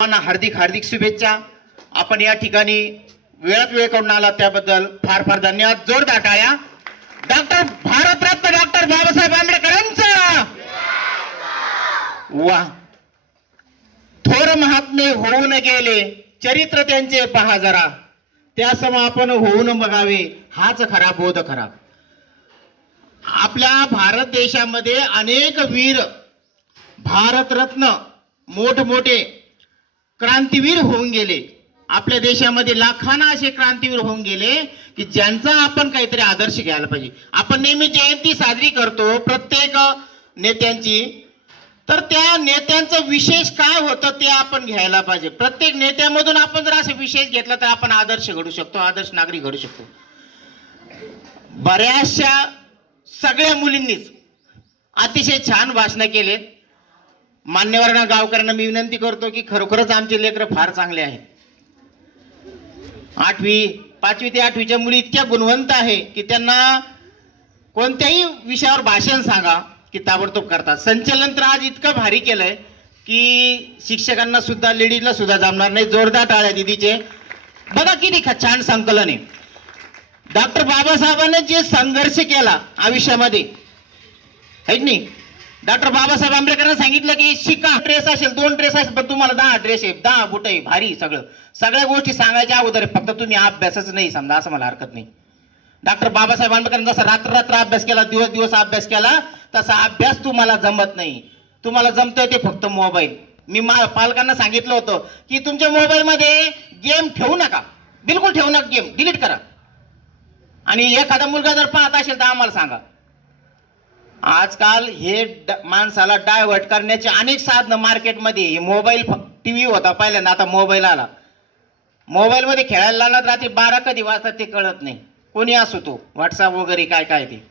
हार्दिक हार्दिक शुभेच्छा। आपण या ठिकाणी वेळात वेळ करून आला त्याबद्दल फार फार धन्यवाद। जोरदार टाळ्या। डॉक्टर भारतरत्न डॉक्टर बाबासाहेब आंबेडकरांचा वा। थोर महात्मे होऊन गेले, चरित्र त्यांचे पहा जरा, त्यासम आपण होऊन बघावे, हाच खरा बोध खरा। आपल्या भारत देशामध्ये अनेक वीर भारतरत्न मोठमोठे क्रांतीवीर होऊन गेले। आपल्या देशामध्ये लाखांना असे क्रांतीवीर होऊन गेले की ज्यांचा आपण काहीतरी आदर्श घ्यायला पाहिजे। आपण नेहमी जयंती साजरी करतो प्रत्येक नेत्यांची, तर त्या नेत्यांचं विशेष काय होतं ते आपण घ्यायला पाहिजे। प्रत्येक नेत्यामधून आपण जर असे विशेष घेतला तर आपण आदर्श घडू शकतो, आदर्श नागरिक घडू शकतो। बऱ्याचशा सगळ्या मुलींनीच अतिशय छान भाषण केलेत। मान्यवरांना गावकऱ्यांना मी विनंती करतो की खरोखरच आमचे लेकरं फार चांगले आहेत। 5वी ते 8वीच्या मुली इतक्या गुणवंत आहे की त्यांना कोणत्याही विषयावर भाषण सांगा की ताबडतोब करतात। संचलन तर आज इतकं भारी केलंय की शिक्षकांना सुद्धा, लेडीजला सुद्धा जमणार नाही। जोरदार टाळ्या दीदीचे। बघा किती छान संकलन आहे। डॉक्टर बाबासाहेबांनी जे संघर्ष केला आयुष्यामध्ये है की नाही। डॉक्टर बाबासाहेब आंबेडकरांनी सांगितलं की शिका, ड्रेस असेल 2 ड्रेस असेल पण तुम्हाला 10 ड्रेस आहे, 10 बुट आहे, भारी सगळ्या गोष्टी सांगायच्या अगोदर फक्त तुम्ही अभ्यासच नाही समजा, असं मला हरकत नाही। डॉक्टर बाबासाहेब आंबेडकरांनी जसा रात्र अभ्यास केला, दिवस अभ्यास केला, तसा अभ्यास तुम्हाला जमत नाही। तुम्हाला जमतंय ते फक्त मोबाईल। मी पालकांना सांगितलं होतं की तुमच्या मोबाईलमध्ये गेम ठेवू नका, बिलकुल ठेवू नका, गेम डिलीट करा। आणि एखादा मुलगा जर पाहत असेल तर आम्हाला सांगा। आजकाल हे माणसाला डायव्हर्ट करण्याचे अनेक साधनं मार्केटमध्ये, मोबाईल टीव्ही होता पहिल्यांदा, आता मोबाईल आला। मोबाईल मध्ये खेळायला लागला रात्री 12 कधी वाजतात ते कळत नाही, कोणी असो तो, व्हॉट्सअप वगैरे काय ते।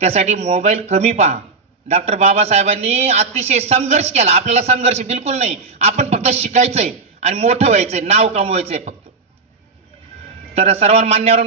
त्यासाठी मोबाईल कमी पहा। डॉक्टर बाबासाहेबांनी अतिशय संघर्ष केला। आपल्याला संघर्ष बिलकुल नाही, आपण फक्त शिकायचंय आणि मोठं व्हायचंय, नाव कमवायचंय फक्त। तर सर्वांना मान्यवर